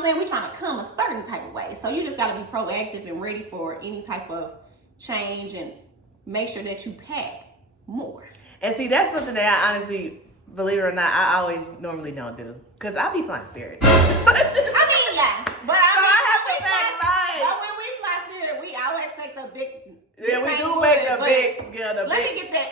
I'm saying? We're trying to come a certain type of way. So you just got to be proactive and ready for any type of change and make sure that you pack more. And see, that's something that I honestly, believe it or not, I always normally don't do. Because I be flying Spirit. I mean, yeah. But I have to pack light. But when we fly Spirit, we always take the big... Yeah, we do make the big... Let me get that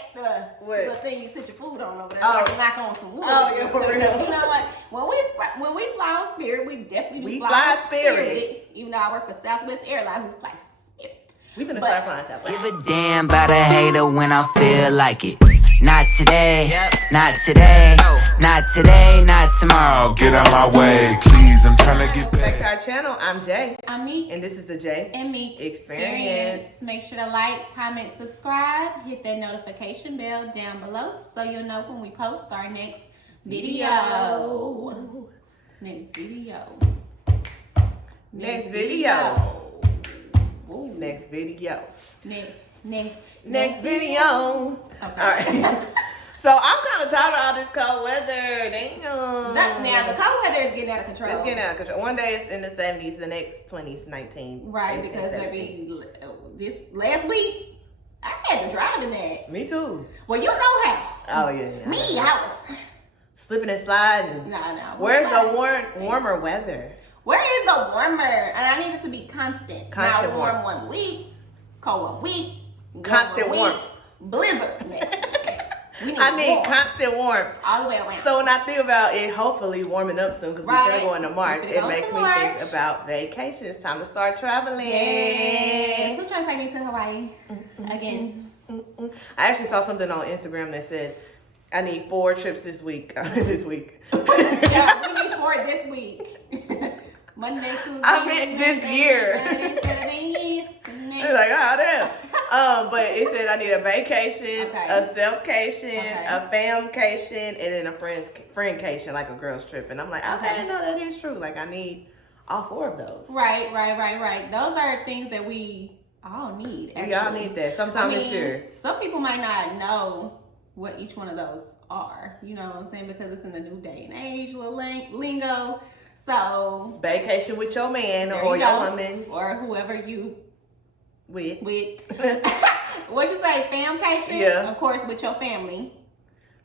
the thing you sit your food on over there so Oh. I can knock on some wood. Oh, yeah, for real. You know what? When we fly on Spirit, we definitely do fly on Spirit. Even though I work for Southwest Airlines, we fly Spirit. We finna start flying Southwest. Give a damn about a hater when I feel like it. Not today, not today, not today, not tomorrow. Get out my way, please. I'm trying to get Back to back. our channel. I'm Jay. I'm Meek. And this is the Jay And Meek Experience. Make sure to like, comment, subscribe, hit that notification bell down below so you'll know when we post our next video. Next video. Next video. Ooh. Next video. Next video. Okay. All right. So I'm kind of tired of all this cold weather. Damn. Now the cold weather is getting out of control. It's getting out of control. One day it's in the 70s, the next 20s, 19. Right, 18, because 17. maybe this last week I had to drive in that. Me too. Well, you know how. Oh yeah. Me, I was. Slipping and sliding. No. Where's the warmer weather? Where is the warmer? And I need it to be constant. Constant Not warm warmth. 1 week, cold 1 week, Constant warm 1 warmth. week, blizzard next week. We I need warm. constant warmth. All the way around. So when I think about it hopefully warming up soon, because we're Right. gonna go into March, We're it going makes to me March. think about vacation. It's time to start traveling. Yes. Who's trying to take me to Hawaii again? I actually saw something on Instagram that said I need 4 trips this week. this week. Yeah, we need 4 this week. Monday, Tuesday. I meant this year. Saturday, It's like, oh damn. But it said I need a vacation, Okay. a self-cation, Okay. a famcation, and then a friendcation, like a girl's trip. And I'm like, okay, no, that is true. Like I need all 4 of those. Right. Those are things that we all need. Actually. We all need that sometime this year. Some people might not know what each one of those are. You know what I'm saying? Because it's in the new day and age, little lingo. So Vacation with your man there or you your go. woman. Or whoever you With. what you say, famcation? Yeah. Of course, with your family.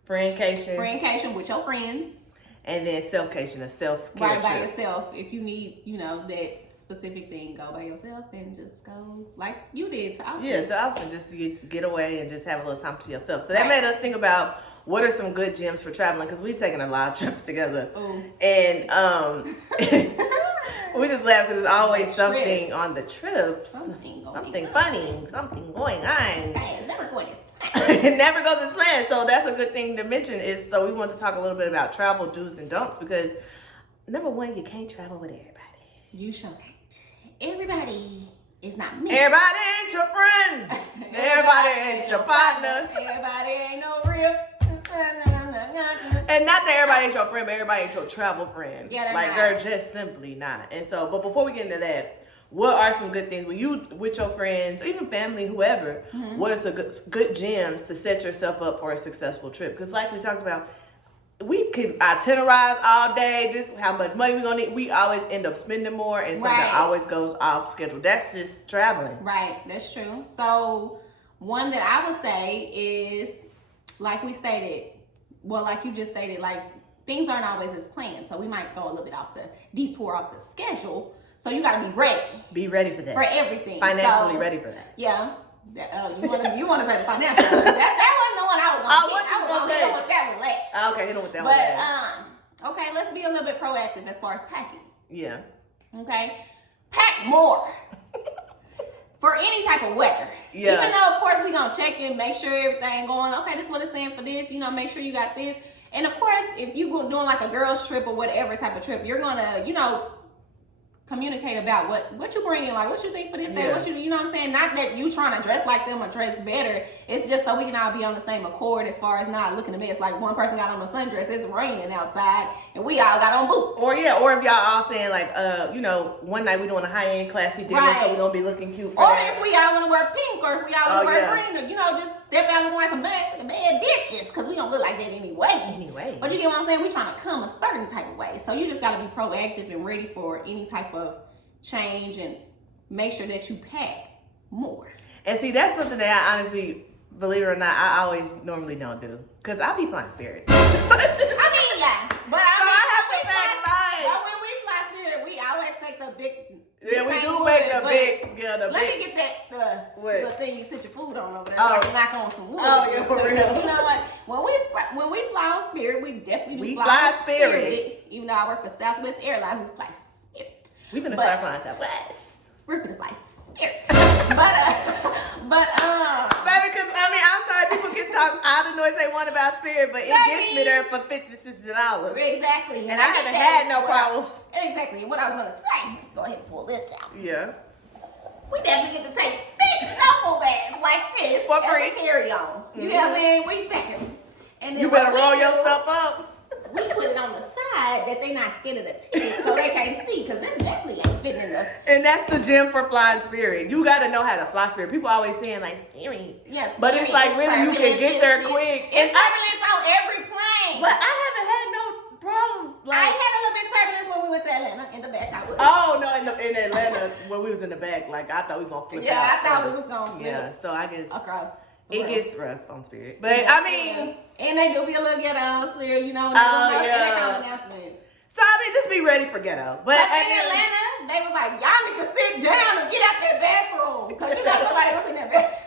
Friendcation. Friendcation with your friends. And then selfcation, a self-care Right by trip. yourself. If you need, that specific thing, go by yourself and just go like you did to Austin. Yeah, to Austin, just to get away and just have a little time to yourself. So that Right. made us think about what are some good gems for traveling, because we've taken a lot of trips together. Ooh. And we just laugh because there's always Trips. something on the trips. Something Something funny, something going on. Hey, it's never going as planned. It never goes as planned. So that's a good thing to mention. So we want to talk a little bit about travel do's and don'ts, because number one, you can't travel with everybody. You sure can't. Everybody is not me. Everybody ain't your friend. Everybody ain't your partner. Everybody ain't no real. And not that everybody ain't your friend, but everybody ain't your travel friend. Yeah, they're like not. they're just simply not. And so, but before we get into that, what are some good things when you with your friends, or even family, whoever? Mm-hmm. What are some good gems to set yourself up for a successful trip? Because like we talked about, we can itinerize all day. This how much money we gonna need. We always end up spending more, and something Right. always goes off schedule. That's just traveling. Right, that's true. So one that I would say is, like we stated, well, like you just stated, like things aren't always as planned. So we might go a little bit off the detour off the schedule. So you got to be ready Be ready for that. for everything. Financially So, ready for that. Yeah. You want to say the financial? that wasn't the one I was Oh, going what to you I was gonna going to say? deal with that one last. Okay, hit them with that one. But okay, let's be a little bit proactive as far as packing. Yeah. Okay, pack more for any type of weather. Yeah. Even though, of course, we're gonna check in, make sure everything going. Okay, this is what it's saying for this. Make sure you got this. And of course, if you go doing like a girls trip or whatever type of trip, you're gonna, communicate about what you bringing, like what you think for this day, Yeah. what you know what I'm saying? Not that you trying to dress like them or dress better. It's just so we can all be on the same accord as far as not looking a mess. Like one person got on a sundress, it's raining outside, and we all got on boots. Or if y'all all saying like, one night we doing a high-end classy dinner, Right. so we gonna be looking cute for Or that. if we all want to wear pink, or if we all want to wear yeah. green, or just step out looking like some bad bitches, because we don't look like that anyway. But you get what I'm saying? We trying to come a certain type of way. So you just got to be proactive and ready for any type of change, and make sure that you pack more. And see, that's something that I honestly, believe it or not, I always normally don't do. Because I be flying Spirit. I mean, yeah. But I have to pack light. But when we fly Spirit, we always take the big... Yeah, we do make the big... Let me get that what? little thing you sit your food on over there, Oh. so I can knock on some wood. Oh, yeah, for real. You know what? When we fly on Spirit, we definitely do fly on Spirit. Even though I work for Southwest Airlines, we fly Spirit. We finna start flying Southwest. We're gonna fly Spirit. Baby, because, I'm sorry, people can talk all the noise they want about Spirit, but it gets me there for $50, $60. Exactly. And I haven't had no problems. Exactly. What I was gonna say, let's go ahead and pull this out. Yeah. We definitely get to take big duffel bags like this For free. as a carry-on. You know what I'm saying? We packing. And then You better what we roll your do, stuff up. We put it on the side that they not scared of the ticket, so they can't see, because this definitely ain't fitting in the... And that's the gem for flying Spirit. You got to know how to fly Spirit. People always saying like Spirit. Yes, But it's like really you can get there quick. It's turbulence on every plane. But I haven't had no problems. I had a little bit of turbulence when we went to Atlanta. In the back, I was. Oh no, in Atlanta when we was in the back, like I thought we was gonna flip out. Yeah, I thought we was gonna flip. Yeah, so I guess Across. it gets rough on Spirit. But I mean, and they do be a little ghetto on Spirit, you know. Announcements. So just be ready for ghetto. But in Atlanta, they was like, y'all need to sit down and get out that bathroom, because you know somebody was in that bathroom.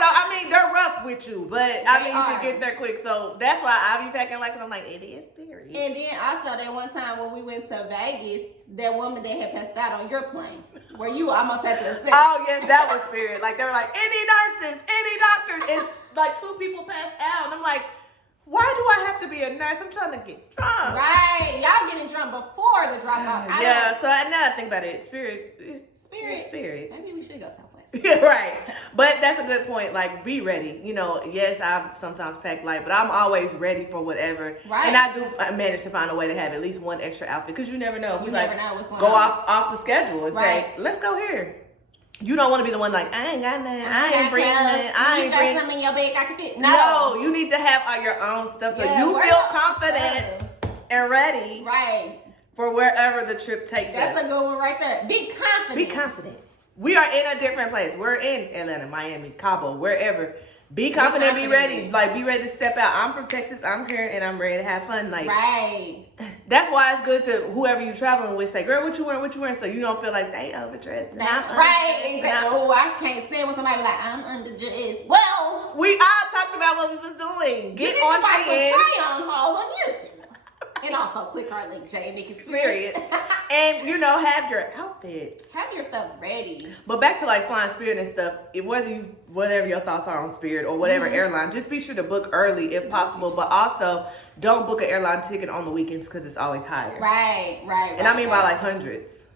So they're rough with you, but you can get there quick. So that's why I be packing like, I'm like, it is Spirit. And then also that one time when we went to Vegas, that woman that had passed out on your plane, where you almost had to assist. Oh yes, that was Spirit. Like they were like, any nurses, any doctors. It's like 2 people passed out, and I'm like, why do I have to be a nurse? I'm trying to get drunk. Right, y'all getting drunk before the drop off. Yeah. So now that I think about it, Spirit. Maybe we should go Southwest. Yeah, right. But that's a good point. Like, be ready. Yes, I sometimes pack light, but I'm always ready for whatever. Right. And I do manage to find a way to have at least one extra outfit, because you never know. You never know what's going go on. off the schedule and say, let's go here. You don't want to be the one like, I ain't got nothing. I ain't bringing nothing. You got something in your bag I can fit. No, you need to have all your own stuff so you feel confident and ready. Right. For wherever the trip takes us. That's a good one right there. Be confident. Be confident. We are in a different place. We're in Atlanta, Miami, Cabo, wherever. Be confident, be ready. Like, be ready to step out. I'm from Texas. I'm here, and I'm ready to have fun. Like, right. That's why it's good to whoever you traveling with say, girl, what you wearing? So you don't feel like they overdressed. Right. Exactly. Oh, I can't stand when somebody be like, I'm underdressed. Well, we all talked about what we was doing. Get on trend. Try-on hauls on YouTube. And also click our link, J and Nikki Experience. And have your outfits. Have your stuff ready. But back to like flying Spirit and stuff, whatever your thoughts are on Spirit or whatever airline, just be sure to book early if possible. But also don't book an airline ticket on the weekends because it's always higher. Right. And I mean by like hundreds.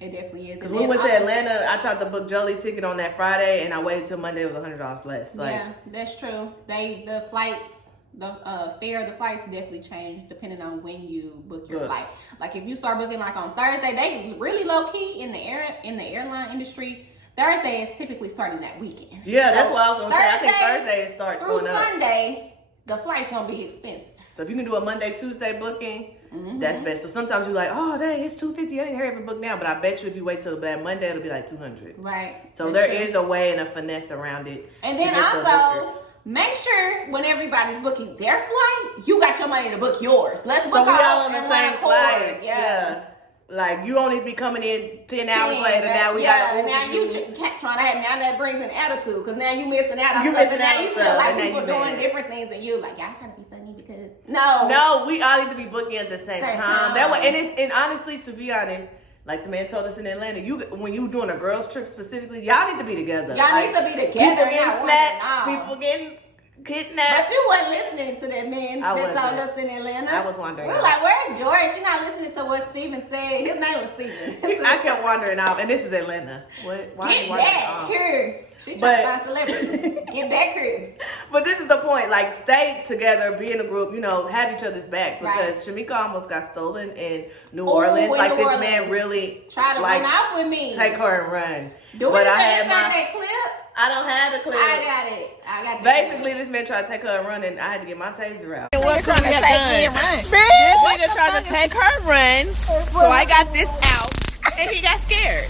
It definitely is. Because when we went to Atlanta, I tried to book Jolie ticket on that Friday, and I waited till Monday. It was $100 less. Yeah, that's true. The flights. The fare of the flights definitely change depending on when you book your flight. Like if you start booking like on Thursday, they really low key in the airline industry. Thursday is typically starting that weekend. Yeah, that's what I was gonna say. I think Thursday it starts through going up. Sunday, the flight's gonna be expensive. So if you can do a Monday, Tuesday booking, that's best. So sometimes you're like, oh dang, it's $250. I didn't hurry up and book now. But I bet you if you wait till that Monday, it'll be like $200. Right. So there is a way and a finesse around it. And then also, make sure when everybody's booking their flight, you got your money to book yours. Let's book so we all on the same flight. Yeah. Like you don't need to be coming in 10 hours later. Now we got now you trying to have now that brings an attitude because now you missing out. You missing out. You feel like people doing different things than you. Like y'all trying to be funny because no, we all need to be booking at the same time. That way, and honestly, to be honest. Like the man told us in Atlanta, when you doing a girls trip specifically, y'all need to be together. Y'all need to be together. People getting snatched, people getting Kidnapped. But you wasn't listening to that man I that told wasn't. us in Atlanta. I was wondering. We were like, where's George? She not listening to what Steven said. His name was Steven. I kept wandering off, and this is Atlanta. What? Why Get you wandering back off? here. She trying to find celebrities. Get back here. But this is the point. Like, stay together, be in a group, you know, have each other's back. Because Shamika almost got stolen in New Orleans. Like, this man really tried to run off with me. Take her and run. Do we have that clip? I don't have the clip. I got it. Basically, this man tried to take her and run, and I had to get my taser out. What trying to take me and run? This nigga tried to take her and run, so I got this out, and he got scared.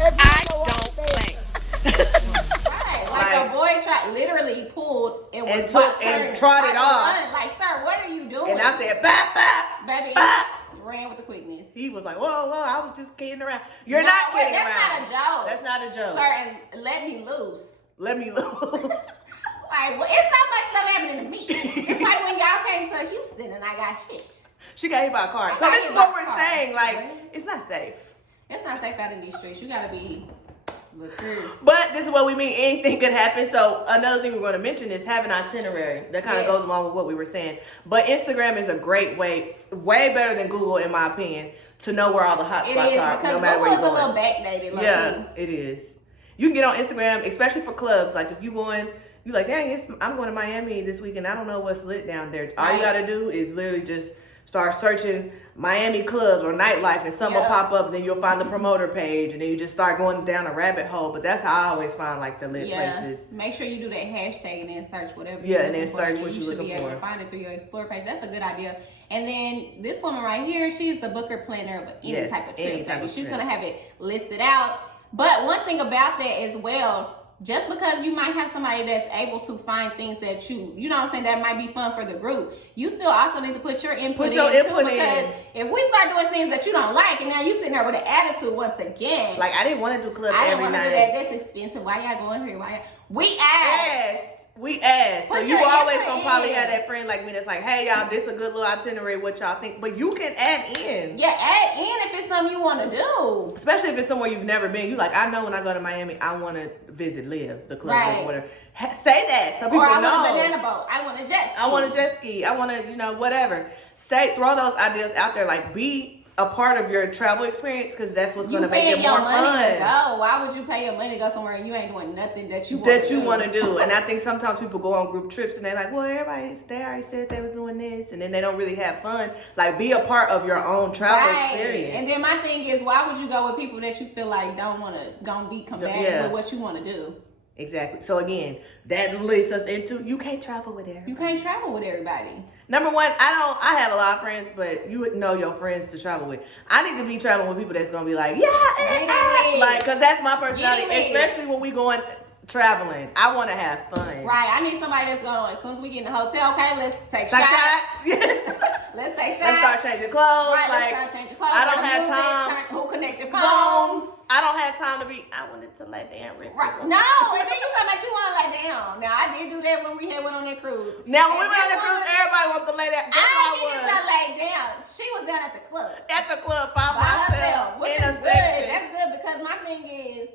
I don't play. Right, like a boy literally pulled and was and trotted off. Like, sir, what are you doing? And I said, bap, bap, baby, bap. Ran with the quickness. He was like, whoa, I was just kidding around. You're not kidding around. That's not a joke. That's not a joke. Sir, and let me loose. Let me loose. Like, well, it's so much stuff happening to me. It's like when y'all came to Houston and I got hit. She got hit by a car. So this is what we're saying. Like, it's not safe. It's not safe out in these streets. You gotta be clear. But this is what we mean. Anything could happen. So another thing we're going to mention is having an itinerary. That kind of goes along with what we were saying. But Instagram is a great way better than Google, in my opinion, to know where all the hot spots are. No matter where you're going. Google's a little backdated. Like yeah, it is. You can get on Instagram, especially for clubs. Like if you going, you like, dang, I'm going to Miami this weekend. I don't know what's lit down there. All you got to do is literally just start searching Miami clubs or nightlife, and some will pop up. And then you'll find the promoter page, and then you just start going down a rabbit hole. But that's how I always find like the lit places. Make sure you do that hashtag and then search whatever. Yeah, and then search what you're looking for. You should be able to find it through your Explore page. That's a good idea. And then this woman right here, she's the booker planner of any type of trip. She's gonna have it listed out. But one thing about that as well, just because you might have somebody that's able to find things that you know what I'm saying, that might be fun for the group, you still also need to put your input in. Because if we start doing things that you don't like, and now you sitting there with an attitude once again. Like, I didn't want to do club every night. I didn't want to do that. That's expensive. Why y'all going here? We asked. We asked. So you always gonna probably have that friend like me that's like, hey y'all, this is a good little itinerary, what y'all think? But you can add in. Yeah, add in if it's something you want to do. Especially if it's somewhere you've never been. You like, I know when I go to Miami, I want to visit Live, the club or whatever. Say that so people know. I want a banana boat. I want a jet ski. I want a jet ski. I want to, whatever. Throw those ideas out there. Like, be a part of your travel experience, because that's what's going to make it more fun. Why would you pay your money to go somewhere and you ain't doing nothing that you want to do? And I think sometimes people go on group trips and they're like, well, they already said they was doing this, and then they don't really have fun. Like, be a part of your own travel experience. And then my thing is, why would you go with people that you feel like gonna be combative with what you want to do? Exactly. So again, that leads us into you can't travel with everybody. You can't travel with everybody. Number one, I have a lot of friends, but you would know your friends to travel with. I need to be traveling with people that's gonna be like, like, cause that's my personality, especially when we going traveling. I want to have fun. Right. I need somebody that's going, as soon as we get in the hotel, okay, let's take shots. Let's take shots. Let's start changing clothes. Right, like, let's start changing clothes. I don't have time. Who connected phones? I don't have time to be, I wanted to lay down. Right. No, and then you talking about you want to lay down. Now, I did do that when we went on that cruise. Now, when we went on the cruise, everybody wanted to lay down. I needed to lay down. She was down at the club. At the club by myself. Which in is a good. section. That's good, because my thing is,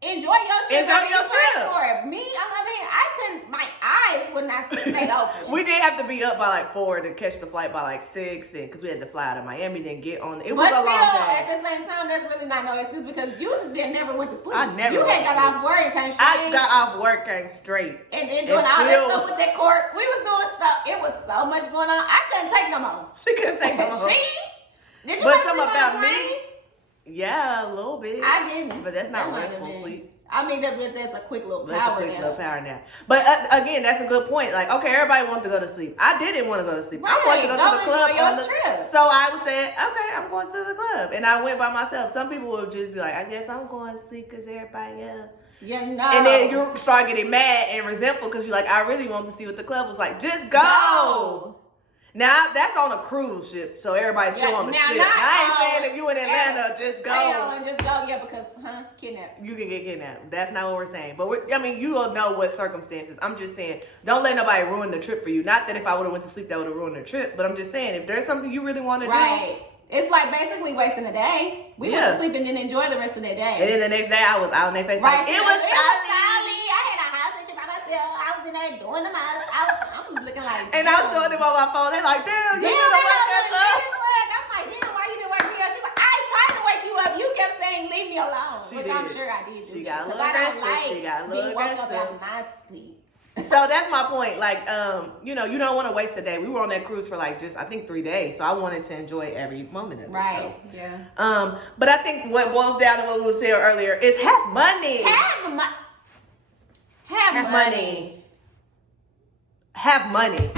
enjoy your trip. Enjoy your trip. For it. Me, on the other hand, my eyes would not stay open. We did have to be up by like 4 to catch the flight by like 6, and because we had to fly out of Miami, then get on. It was a long day. At the same time, that's really not no excuse, because you never went to sleep. I never. You had got off work and came straight. I got off work, came straight, and then doing all that stuff with that court. We was doing stuff. It was so much going on. I couldn't take no more. She couldn't take no more. Did you? But something about me. Yeah, a little bit. I didn't. But that's not restful sleep. I mean, that's a quick little power nap. That's a quick little power nap. But again, that's a good point. Like, okay, everybody wants to go to sleep. I didn't want to go to sleep. Right. I wanted to go to the club on the trip. So I said, okay, I'm going to the club, and I went by myself. Some people would just be like, I guess I'm going to sleep because everybody else. Yeah, no. And then you start getting mad and resentful because you're like, I really want to see what the club was like. Just go. No. Now, that's on a cruise ship, so everybody's still on the ship. I ain't saying if you in Atlanta, just go. And just go, because, kidnapped. You can get kidnapped. That's not what we're saying. But, you will know what circumstances. I'm just saying, don't let nobody ruin the trip for you. Not that if I would have went to sleep, that would have ruined the trip. But I'm just saying, if there's something you really want to do. It's like basically wasting a day. We went to sleep and then enjoy the rest of that day. And then the next day, I was out on their face. Like, it was sunny. I had a house and shit by myself. I was was in there doing the most. I'm looking like, And I showed them on my phone. They're like, damn, you damn, should have woke us up. I'm like, damn, why you didn't wake me up? She's like, I ain't trying to wake you up. You kept saying, leave me alone. She Which did. I'm sure I did. She got a little I don't aggressive. like She got a little being woke up aggressive. out of my sleep. So that's my point. Like, you know, you don't want to waste a day. We were on that cruise for like just, I think, 3 days. So I wanted to enjoy every moment of it. Right. So. Yeah. But I think what boils down to what we were saying earlier is have money. Have money. Have money.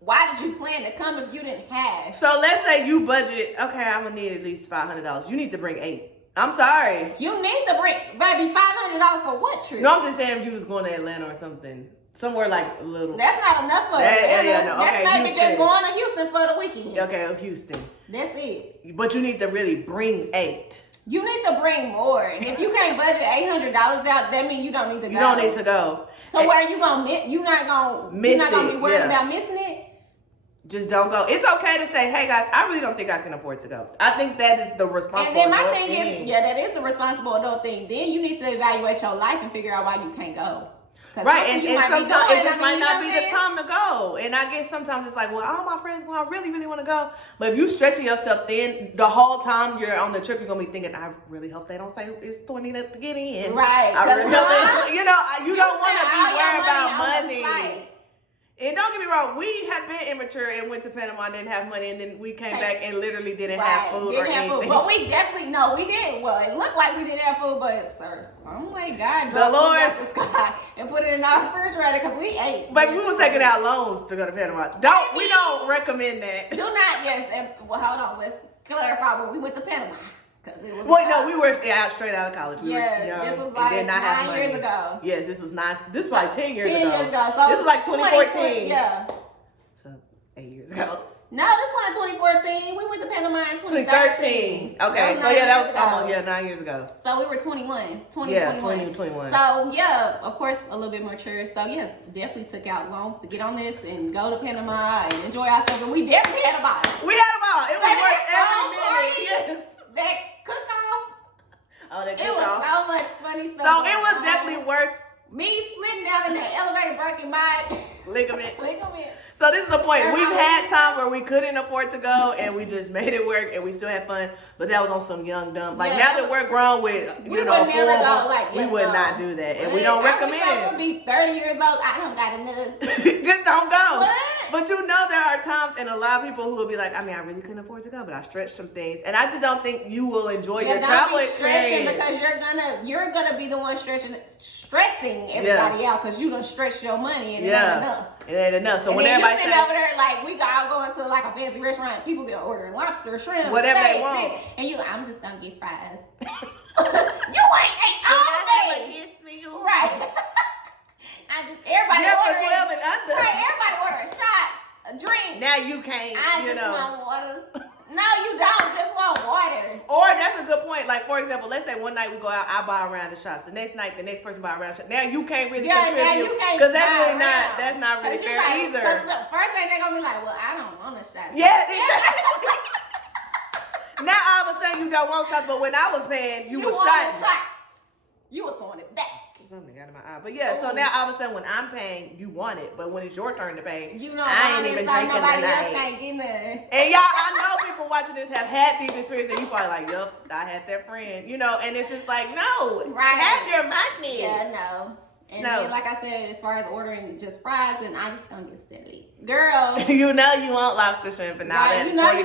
Why did you plan to come if you didn't have? So let's say you budget, okay, I'm going to need at least $500. You need to bring 8. I'm sorry. You need to bring, baby, $500 for what trip? No, I'm just saying if you was going to Atlanta or something. Somewhere like a little. That's not enough for Yeah, Atlanta. no. That's Okay, maybe Houston. just going to Houston for the weekend. Okay, Houston. That's it. But you need to really bring 8. You need to bring more. And if you can't budget $800 out, that means you don't need to go. You don't need to go. So where you gonna miss? You're not gonna be worried about missing it. Just don't go. It's okay to say, hey guys, I really don't think I can afford to go. I think that is the responsible And then my adult thing is, that is the responsible adult thing. Then you need to evaluate your life and figure out why you can't go. Right, and sometimes it just might not be the time to go. And I guess sometimes it's like, well, all my friends go, I really, really want to go. But if you stretching yourself thin, the whole time you're on the trip, you're going to be thinking, I really hope they don't say it's $20 to get in. Right. I really hope they, you don't want to be all your worried about money. money. And don't get me wrong, we have been immature and went to Panama and didn't have money, and then we came back and literally didn't have food or anything. But we definitely we did. Well, it looked like we didn't have food, but some way God The dropped Lord food out the sky and put it in our refrigerator because we ate. But we were taking out loans to go to Panama. We don't recommend that. Do not, yes. And, well, hold on. Let's clarify when we went to Panama. It was we were straight out of college. We were young, this was like 9 years ago. Yes, this was like 10 years ago. 10 years ago. So this was like 2014. Yeah. So 8 years ago. No, this wasn't 2014. We went to Panama in 2013. 2013. Okay, so that was almost 9 years ago. So we were 21. 21. So yeah, of course, a little bit more mature. So yes, definitely took out loans to get on this and go to Panama and enjoy ourselves. And we definitely had a ball. We had a ball. It was worth every minute. Yes. That cook-off. Oh, that It was so much funny stuff. So it was definitely worth me splitting down in the elevator, breaking my ligament. ligament. So this is the point. We've had times where we couldn't afford to go, and we just made it work, and we still had fun. But that was on some young dumb. Like now that we're grown with, we would not do that, and we don't recommend. I would be 30 years old. I don't got enough. Just don't go. What? But there are times, and a lot of people who will be like, I mean, I really couldn't afford to go, but I stretched some things, and I just don't think you will enjoy your travel experience because you're gonna be the one stressing everybody out because you done stretched your money and it ain't enough. It ain't enough. So and when then everybody you sitting over there like we all going to like a fancy restaurant, people get ordering lobster, shrimp, whatever steak, they want, and you like, I'm just gonna get fries. You ain't ate all day. Kiss me, Right. Everybody for ordering 12 and under. Right, everybody ordering shots, a drink. Now you can't. I just want water. No, you don't. Just want water. Or that's a good point. Like for example, let's say one night we go out, I buy a round of shots. The next night, the next person buy a round of shots. Now you can't really contribute because that's not really fair either. The first thing they're gonna be like, well, I don't want a shot. Yeah, exactly. Now all of a sudden you don't want shots, but when I was paying, you was shots. You was throwing it back. Something got in my eye. But yeah, so now all of a sudden when I'm paying, you want it. But when it's your turn to pay, I ain't even drinking nobody tonight. else can't get none. And y'all, I know people watching this have had these experiences and you probably like, yup, I had that friend. And it's just like, no, have your money. Yeah, no. And then, like I said, as far as ordering just fries, and I just gonna get silly. Girl. You want lobster, shrimp, and all that $40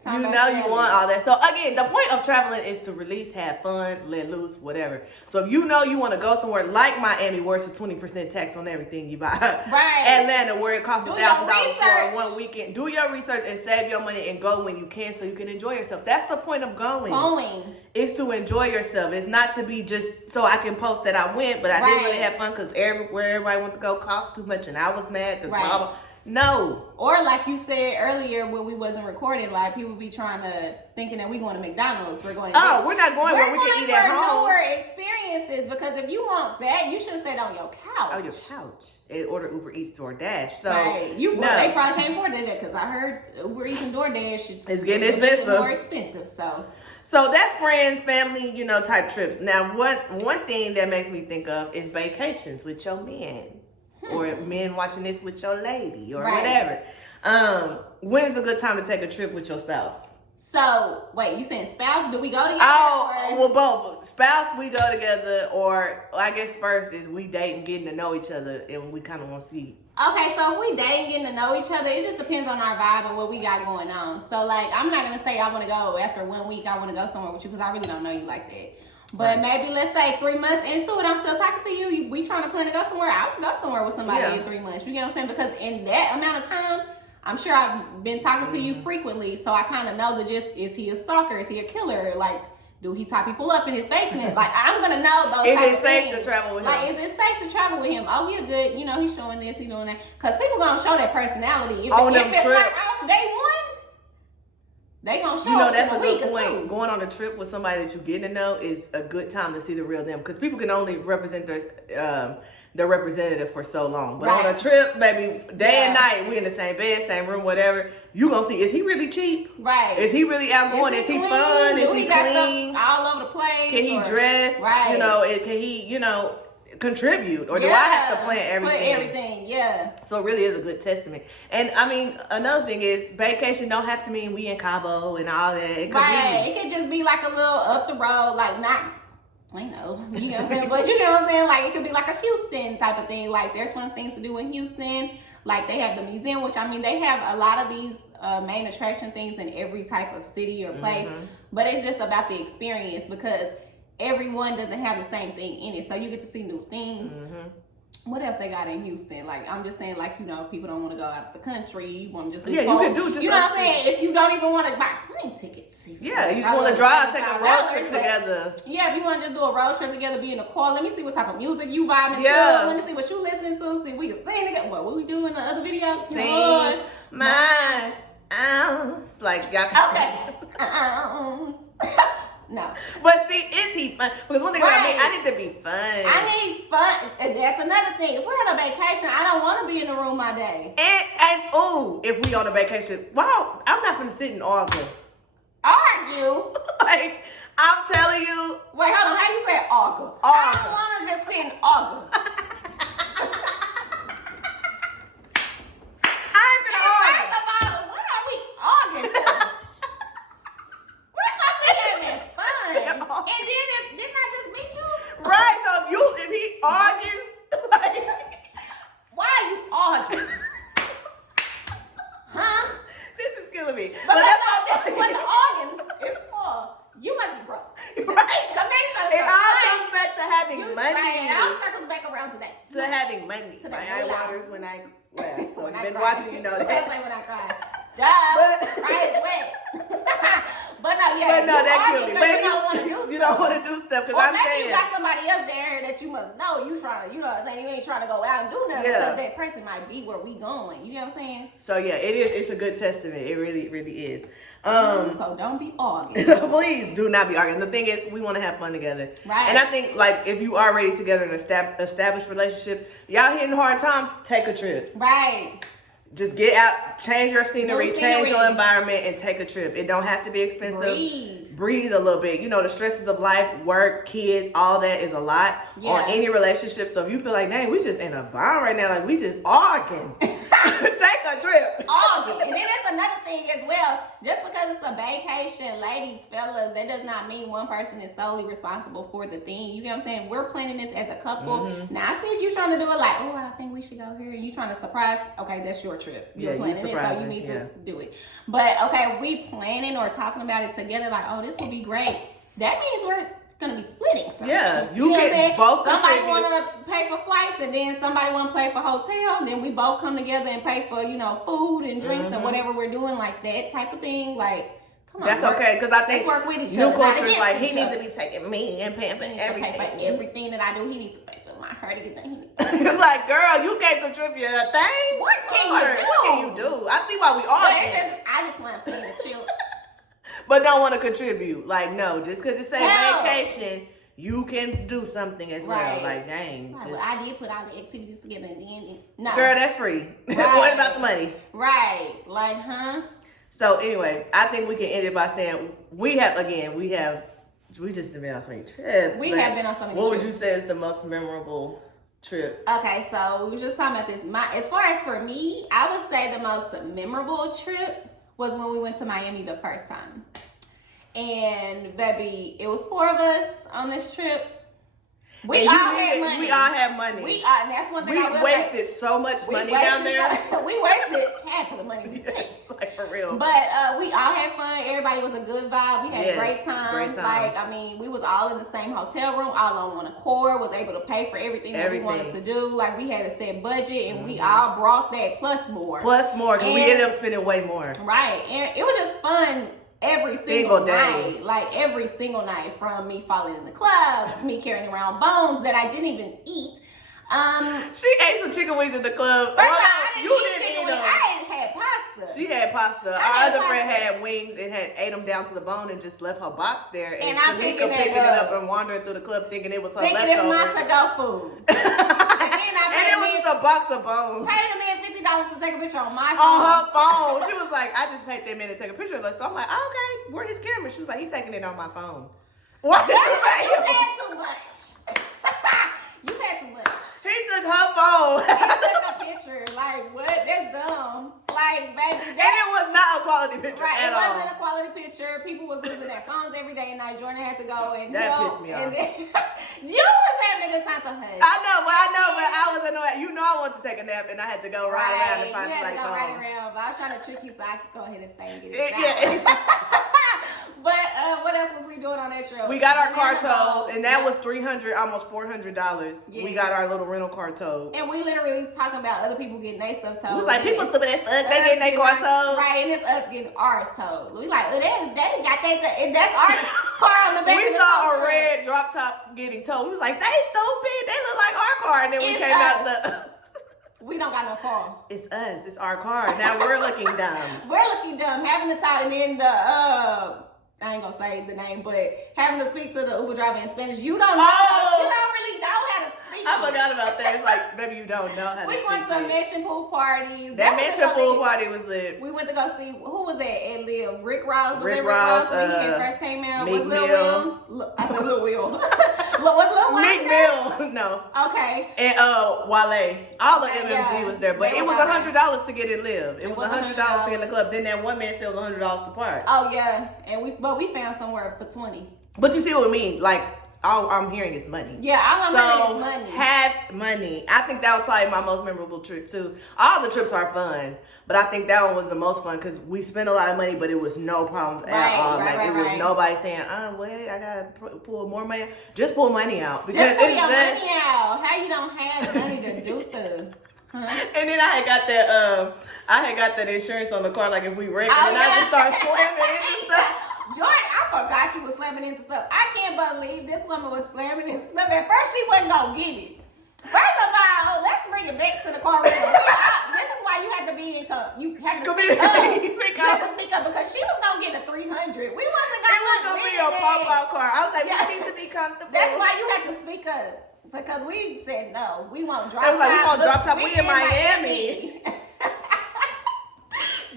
stuff. You want all that. So again, the point of traveling is to release, have fun, let loose, whatever. So if you want to go somewhere like Miami where it's a 20% tax on everything you buy. Right. Atlanta where it costs $1,000 for one weekend. Do your research and save your money and go when you can so you can enjoy yourself. That's the point of going. It's to enjoy yourself. It's not to be just so I can post that I went, but I didn't really have fun because everybody wants to go cost too much and I was mad because blah, blah. No. Or like you said earlier when we wasn't recording, like people be thinking that we going to McDonald's. We're going. Oh, we're not going where we can eat at home. Newer experiences, because if you want that, you should stay on your couch. On your couch and order Uber Eats, DoorDash. So right. They probably can't afford that because I heard Uber Eats and DoorDash it's getting expensive. More expensive. So that's friends, family, type trips. Now, one thing that makes me think of is vacations with your men. Or men watching this with your lady or whatever. When is a good time to take a trip with your spouse? So, wait, you saying spouse? Do we go together? Well, both. Spouse, we go together, or I guess first is we date and getting to know each other, and we kind of want to see. Okay, so if we date and getting to know each other, it just depends on our vibe and what we got going on. So, like, I'm not going to say I want to go after 1 week, I want to go somewhere with you, because I really don't know you like that. But maybe let's say 3 months into it, I'm still talking to you. We trying to plan to go somewhere. I would go somewhere with somebody in 3 months. You get what I'm saying? Because in that amount of time, I'm sure I've been talking to you frequently, so I kind of know the gist. Is he a stalker? Is he a killer? Like, do he tie people up in his basement? Like, I'm gonna know those. Is it safe to travel with him? Like, is it safe to travel with him? Oh, he a good. He's showing this, he's doing that. Because people gonna show their personality. If on them it's trips. like off day one, they gonna show. That's a good point. Going on a trip with somebody that you get to know is a good time to see the real them, because people can only represent their representative for so long. But on a trip, baby, day and night, we in the same bed, same room, whatever. You gonna see, is he really cheap? Right. Is he really outgoing? Is he fun? Is he clean? All over the place. Can he dress? Right. Can he, contribute? Or do I have to plan everything? Put everything, yeah. So it really is a good testament. And I mean, another thing is vacation don't have to mean we in Cabo and all that. It could be. It could just be like a little up the road, like not Plano. You know what I'm saying? But you know what I'm saying? Like it could be like a Houston type of thing. Like there's fun things to do in Houston. Like they have the museum, which I mean they have a lot of these main attraction things in every type of city or place. But it's just about the experience, because everyone doesn't have the same thing in it. So you get to see new things. What else they got in Houston? Like, I'm just saying, like, people don't want to go out of the country. You want to just do you can do just. You know what I'm saying? If you don't even want to buy plane tickets. You just want to drive, take a road trip together. Yeah, if you want to just do a road trip together, be in the car. Let me see what type of music you vibing to. Let me see what you listening to. See if we can sing together. What we do in the other video? Sing mine out. Like, y'all can No. But see, is he fun? Because one thing about me, I need to be fun. I need fun. And that's another thing. If we're on a vacation, I don't want to be in the room all day. And if we on a vacation, wow, I'm not gonna sit and argue. Argue? Like, I'm telling you. Wait, hold on. How you say argue? I don't want to just sit and argue. I ain't gonna argue. First of all, what are we arguing for? We're supposed to be having fun. And then didn't I just meet you? Right, so if he arguing, like, why are you arguing? Huh? This is killing me. But that's what the arguing is for. You must be broke. Right? It all comes back to having money. Right, it all circles back around to that. To having money. To My that eye waters when I laugh. So when you've I been cry. watching, you know That's that. like when I cry. Duh. Right, it's wet. But no, yeah. But no, that killed me. But you don't want to do you don't want to do stuff, because I'm maybe saying. you got somebody else there that you must know. You trying to, you know what I'm saying? You ain't trying to go out and do nothing because that person might be where we going. You know what I'm saying? So yeah, it is. It's a good testament. It really, really is. So don't be arguing. Please do not be arguing. The thing is, we want to have fun together. Right. And I think, like, if you are already together in an established relationship, y'all hitting hard times, take a trip. Right. Just get out, change your scenery, New change your scenery. environment, and take a trip. It don't have to be expensive. Breathe A little bit. You know, the stresses of life, work, kids, all that is a lot on any relationship. So if you feel like, dang, we just in a bond right now, like we just arguing, take a trip. Arguing. And then that's another thing as well. Just because it's a vacation, ladies, fellas, that does not mean one person is solely responsible for the thing. You get what I'm saying? We're planning this as a couple. Now, I see if you're trying to do it like, oh, I think we should go here. You trying to surprise? Okay, that's your trip. You're planning it, so you need to do it. But okay, we planning or talking about it together, like, oh, this will be great. That means we're gonna be splitting something. Yeah, you know get both. Somebody wanna pay for flights, and then somebody wanna pay for hotel, and then we both come together and pay for, food and drinks and whatever we're doing, like that type of thing. Like, Come on, That's work. okay, because I think Let's work with each new other, culture not is like, against he each needs to other. be taking me and paying for He needs to pay everything. for everything that I do. He needs to pay for my hair to get done. It's like, girl, you can't contribute a thing. What can you do? What can you do? I see why we But argue. I just want to chill. But don't want to contribute. Like, no, just because it say Hell. vacation, you can do something as well. Right. Like, dang. Right, just- well, I did put all the activities together in the end. No. Girl, that's free. Right. What about the money? Right. Like, huh? So anyway, I think we can end it by saying we just been on so many trips. We but have been on so many What would you trips. say is the most memorable trip? Okay, so we were just talking about this. As far as for me, I would say the most memorable trip was when we went to Miami the first time. And baby, it was 4 of us on this trip. We all had money. We all had money. And that's one thing We I will wasted so much say. money down there. We wasted half of the money we spent. It's like for real. But we all had fun. Everybody was a good vibe. We had Yes, great times. great time. Like, I mean, we was all in the same hotel room, all on one accord, was able to pay for everything that we wanted to do. Like, we had a set budget, and we all brought that plus more. Plus more, because we And- ended up spending way more. Right. And it was just fun every single day. night. Like, every single night, from me falling in the club, me carrying around bones that I didn't even eat. She ate some chicken wings at the club. First of all, Oh, I no, didn't eat chicken wings. I hadn't had pasta. She had pasta. I Our had other friend pasta. had wings and had ate them down to the bone and just left her box there. And Shamika I'm picking picking it it up up and wandering through the club thinking it was her Thinking it's my leftovers. to-go food. And then I And it was just a box of bones. paid a man $50 to take a picture on my phone. On her phone. She was like, I just paid that man to take a picture of us. So I'm like, oh, okay, where's his camera? She was like, he's taking it on my phone. Why did you pay You him? had too much. You had too much. He took her phone. He took a picture. Like, what? That's dumb. Like, baby, And it was not a quality picture right, at it all. wasn't a quality picture. People was losing their phones every day, and night. Jordan had to go and That help. pissed me off. And then, you was having a good time, so hush. I know, but I was annoyed. You know I wanted to take a nap and I had to go ride around and find you had somebody to go right phone. around, but I was trying to trick you so I could go ahead and stay and get it. Yeah, exactly. But what else was we doing on that trip? We got our car Banana towed, boat. and that was $300, almost $400. We Yes. got our little rental car towed. And we literally was talking about other people getting their stuff towed. It was like, people And stupid as fuck. They us getting their car getting- towed. Right, and it's us getting ours towed. We like, oh, they got that. And that's our car on the back. We of the saw tow a truck. red drop top getting towed. We was like, they stupid. They look like our car. And then we It's came out us. We don't got no car. it's us. It's our car. Now we're looking dumb. We're looking dumb having to talk, and then the I ain't gonna say the name, but having to speak to the Uber driver in Spanish. You don't know. Oh. You don't really know how to speak. I forgot about that. It's like, baby, you don't know how to We went to speak it. mansion pool parties. That was mansion so pool lit. party was lit. We went to go see, who was that at Live? Rick Ross? Was Rick it Rick Ross, Ross when he had first came out? Meek Was Lil Mill. Will? I said Lil Will. Was Lil Wayne Meek there? Mill, no. Okay. And Wale. All the MMG Yeah. was there. But They it was was all there. $100 to get in Live. It was was $100 to get in the club. Then that one man said it was $100 to park. Oh yeah, and we found somewhere for 20. But you see what I mean? Like, all I'm hearing is money. Yeah, all I'm So hearing is money. have money. I think that was probably my most memorable trip too. All the trips are fun, but I think that one was the most fun because we spent a lot of money, but it was no problems at Right, all. right, Like it was right. nobody saying, wait, I gotta pull more money. Just pull money out because Just put it's your just. money out. How you don't have money to do stuff? Huh? And then I had got that insurance on the car. Like if we wreck, Oh, and then I yeah. just start slamming into stuff. Jordan, I forgot you was slamming into stuff. I can't believe this woman was slamming into stuff. At first, she wasn't gonna get it. First of all, let's bring it back to the car. This is why you have to be in. You have to speak up. Speak You have up. to speak up because she was gonna get a 300. We wasn't It gonna. was gonna be a pop-out car. I was like, we need to be comfortable. That's why you have to speak up because we said no. We won't drop. They was like, we top. won't drop Look, top. We in Miami.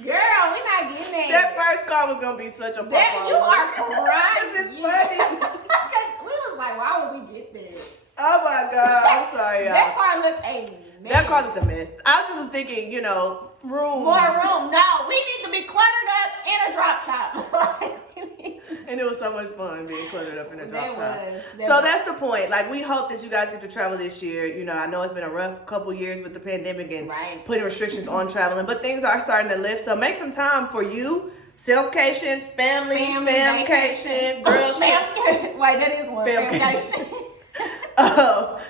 Girl, we not getting that. That first car was gonna be such a pop-out. That you are crying. It's funny. Because we was like, why would we get there? Oh my god, I'm sorry, y'all. That car looked a mess. That car was a mess. I just was thinking, room. More room. No, we need to be cluttered up in a drop top. And it was so much fun being cluttered up in a drop top. That So was. that's the point. Like, we hope that you guys get to travel this year. I know it's been a rough couple years with the pandemic and Right. putting restrictions on traveling, but things are starting to lift. So make some time for you. Self-cation, family vacation, girl trip. Wait, that is one. Famcation.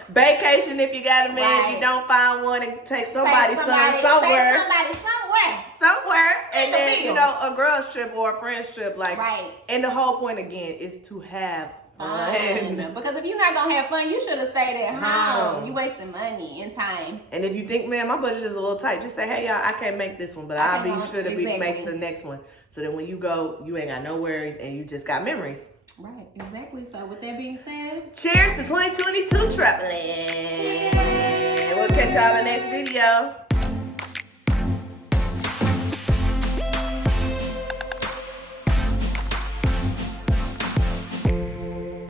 Vacation if you got a man. If you Right. don't find one, and take somebody's son Take somewhere. somebody somewhere. somewhere, and the then bill. you know a girl's trip or a friend's trip, like. Right. And the whole point again is to have fun. Because if you're not gonna have fun, you should have stayed at home. Home. You wasting money and time. And if you think, man, my budget is a little tight, just say, hey, y'all, I can't make this one, but I'll be sure to be making the next one. So that when you go, you ain't got no worries and you just got memories. Right, exactly. So with that being said, cheers to 2022 traveling. We'll catch y'all in the next video.